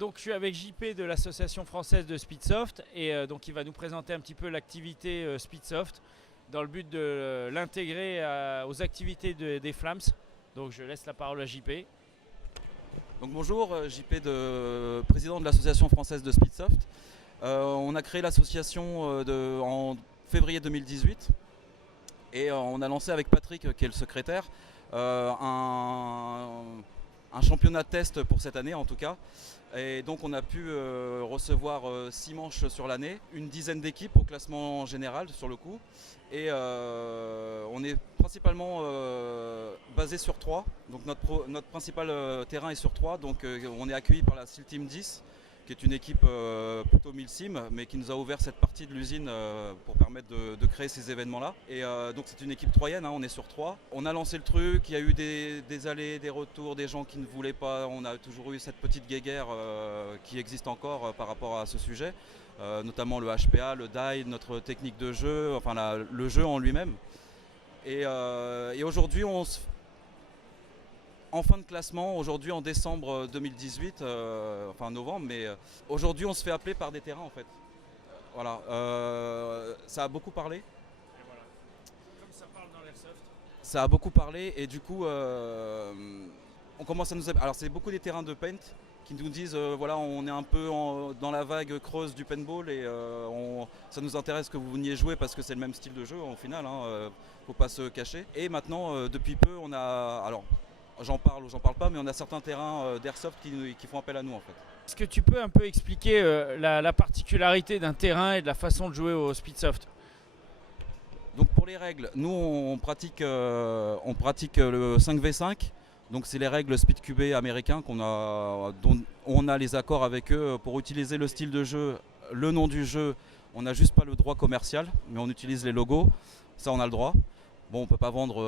Donc je suis avec JP de l'association française de Speedsoft et donc il va nous présenter un petit peu l'activité Speedsoft dans le but de l'intégrer aux activités des Flams. Donc je laisse la parole à JP. Donc bonjour, JP, président de l'association française de Speedsoft. On a créé l'association en février 2018 et on a lancé avec Patrick, qui est le secrétaire, un championnat de test pour cette année en tout cas. Et donc on a pu recevoir 6 manches sur l'année, une dizaine d'équipes au classement général sur le coup. Et on est principalement basé sur Troyes. Donc notre principal terrain est sur Troyes. Donc on est accueilli par la SEAL Team 10, qui est une équipe plutôt milsim, mais qui nous a ouvert cette partie de l'usine pour permettre de créer ces événements-là. Et donc c'est une équipe troyenne, hein, on est sur Troyes. On a lancé le truc, il y a eu des allers, des retours, des gens qui ne voulaient pas. On a toujours eu cette petite guéguerre qui existe encore par rapport à ce sujet, notamment le HPA, le DAI, notre technique de jeu, enfin le jeu en lui-même. Et aujourd'hui, en fin de classement, aujourd'hui en décembre 2018, enfin novembre, mais aujourd'hui on se fait appeler par des terrains en fait. Voilà, ça a beaucoup parlé. Et voilà. Comme ça parle dans l'airsoft. Ça a beaucoup parlé et du coup on commence à nous... Alors c'est beaucoup des terrains de paint qui nous disent voilà, on est un peu dans la vague creuse du paintball et ça nous intéresse que vous veniez jouer parce que c'est le même style de jeu au final, hein, faut pas se cacher. Et maintenant depuis peu on a... Alors, j'en parle ou j'en parle pas, mais on a certains terrains d'airsoft qui font appel à nous en fait. Est-ce que tu peux un peu expliquer la particularité d'un terrain et de la façon de jouer au Speedsoft? Donc pour les règles, nous on pratique le 5v5. Donc c'est les règles SpeedQB américains dont on a les accords avec eux pour utiliser le style de jeu, le nom du jeu. On n'a juste pas le droit commercial, mais on utilise les logos. Ça on a le droit. Bon, on ne peut pas vendre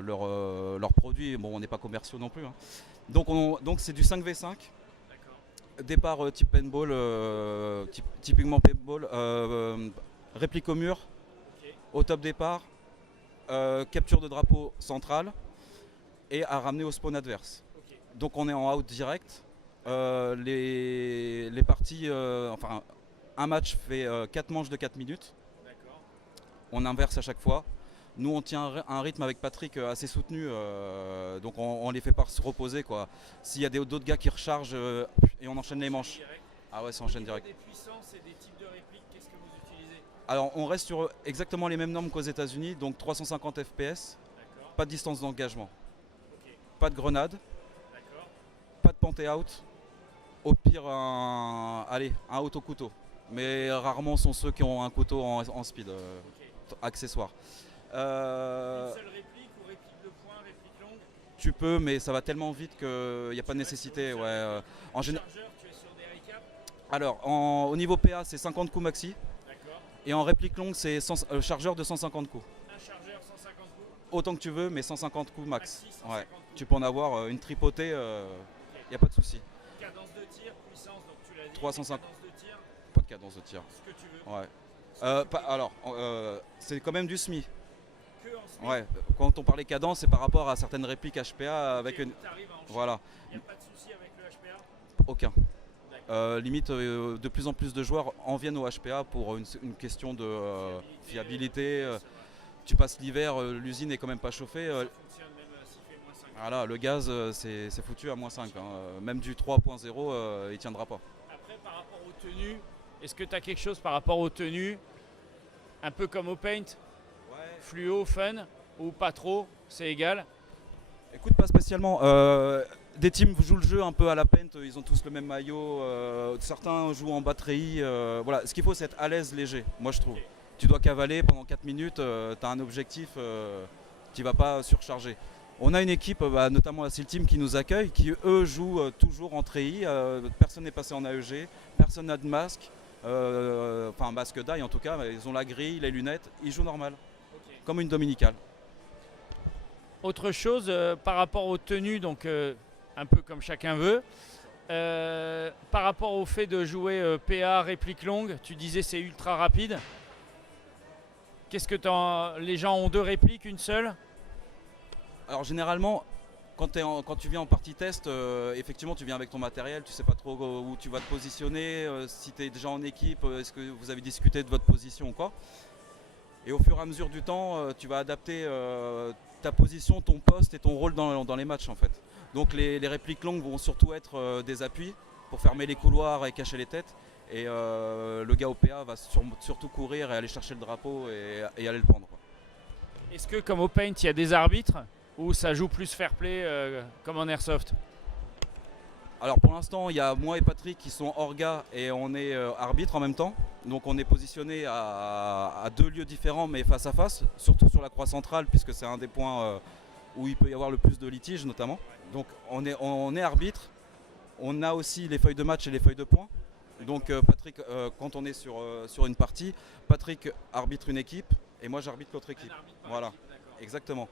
leurs produits, bon, on n'est pas commerciaux non plus. Hein. Donc c'est du 5v5. Départ type paintball, typiquement paintball, réplique au mur, au top départ, capture de drapeau central et à ramener au spawn adverse. Donc on est en out direct. Les parties, enfin un match fait 4 manches de 4 minutes. On inverse à chaque fois. Nous on tient un rythme avec Patrick assez soutenu, donc on les fait pas se reposer quoi. S'il y a d'autres gars qui rechargent et on enchaîne les manches. Ah ouais, ça enchaîne direct. Des puissances et des types de répliques, qu'est-ce que vous utilisez? Alors on reste sur exactement les mêmes normes qu'aux États-Unis, donc 350 fps, pas de distance d'engagement, pas de grenade, pas de panté out, au pire un out au couteau. Mais rarement sont ceux qui ont un couteau en speed, accessoire. Une seule réplique ou réplique de poing, réplique longue? Tu peux, mais ça va tellement vite qu'il n'y a pas de nécessité. Ouais. En chargeur, tu es sur des recaps? Alors, au niveau PA, c'est 50 coups maxi. D'accord. Et en réplique longue, c'est chargeur de 150 coups. Un chargeur, 150 coups? Autant que tu veux, mais 150 coups max. Maxi, 150 coups. Tu peux en avoir une tripotée, il n'y a pas de souci. Cadence de tir, puissance, donc tu l'as dit. 350. Cadence de tir, Pas de cadence de tir. ce que tu veux. Ouais. Alors, c'est quand même du SMI. Que en SMI? Ouais. Quand on parlait cadence, c'est par rapport à certaines répliques HPA avec une. T'arrives à enchaîner. Voilà. Il n'y a pas de souci avec le HPA? Aucun. Limite, de plus en plus de joueurs en viennent au HPA pour une question de fiabilité. Tu passes l'hiver, l'usine est quand même pas chauffée. Ça fonctionne même s'il fait moins 5. Voilà, le gaz, c'est foutu à moins 5. Hein. Même du 3.0, il tiendra pas. Après, par rapport aux tenues, est-ce que tu as quelque chose par rapport aux tenues, un peu comme au paint, fluo, fun, ou pas trop, c'est égal? Écoute, pas spécialement. Des teams jouent le jeu un peu à la paint, ils ont tous le même maillot. Certains jouent en batterie. Voilà, ce qu'il faut, c'est être à l'aise, léger, moi je trouve. Okay. Tu dois cavaler pendant 4 minutes, tu as un objectif, tu ne vas pas surcharger. On a une équipe, notamment la SEAL Team, qui nous accueille, qui eux jouent toujours en treillis. Personne n'est passé en AEG, personne n'a de masque. Enfin, masque d'ail en tout cas, ils ont la grille, les lunettes, ils jouent normal, comme une dominicale. Autre chose par rapport aux tenues, donc un peu comme chacun veut. Par rapport au fait de jouer PA, réplique longue, tu disais c'est ultra rapide. Qu'est-ce que les gens ont 2 répliques, une seule? Alors généralement, Quand tu viens en partie test, effectivement tu viens avec ton matériel, tu sais pas trop où tu vas te positionner, si tu es déjà en équipe, est-ce que vous avez discuté de votre position ou quoi. Et au fur et à mesure du temps, tu vas adapter ta position, ton poste et ton rôle dans les matchs en fait. Donc les répliques longues vont surtout être des appuis pour fermer les couloirs et cacher les têtes. Et le gars au PA va surtout courir et aller chercher le drapeau et aller le prendre. Est-ce que comme au Paint, il y a des arbitres ou ça joue plus fair play comme en Airsoft? Alors pour l'instant, il y a moi et Patrick qui sont orga et on est arbitre en même temps. Donc on est positionné à deux lieux différents mais face à face, surtout sur la croix centrale puisque c'est un des points où il peut y avoir le plus de litiges notamment. Donc on est arbitre, on a aussi les feuilles de match et les feuilles de points. Donc Patrick, quand on est sur une partie, Patrick arbitre une équipe et moi j'arbitre l'autre équipe. Voilà, exactement.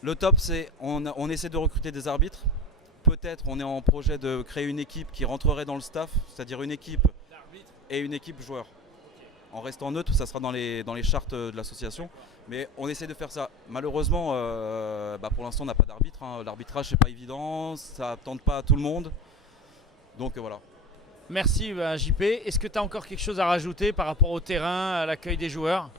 Le top c'est on essaie de recruter des arbitres. Peut-être on est en projet de créer une équipe qui rentrerait dans le staff, c'est-à-dire une équipe et une équipe joueur. En restant neutre, ça sera dans les chartes de l'association. Mais on essaie de faire ça. Malheureusement, pour l'instant on n'a pas d'arbitre. L'arbitrage c'est pas évident, ça ne tente pas à tout le monde. Donc voilà. Merci JP. Est-ce que tu as encore quelque chose à rajouter par rapport au terrain, à l'accueil des joueurs?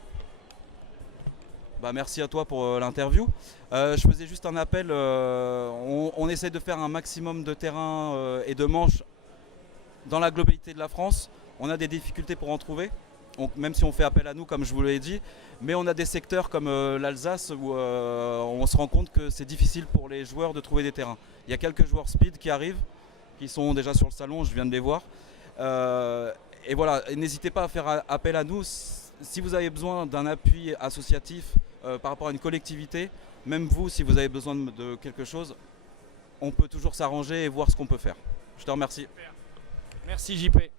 Merci à toi pour l'interview. Je faisais juste un appel. On essaie de faire un maximum de terrain et de manches dans la globalité de la France. On a des difficultés pour en trouver, même si on fait appel à nous comme je vous l'ai dit. Mais on a des secteurs comme l'Alsace où on se rend compte que c'est difficile pour les joueurs de trouver des terrains. Il y a quelques joueurs speed qui arrivent, qui sont déjà sur le salon, je viens de les voir. Et voilà, n'hésitez pas à faire appel à nous. Si vous avez besoin d'un appui associatif par rapport à une collectivité, même vous, si vous avez besoin de quelque chose, on peut toujours s'arranger et voir ce qu'on peut faire. Je te remercie. Merci JP.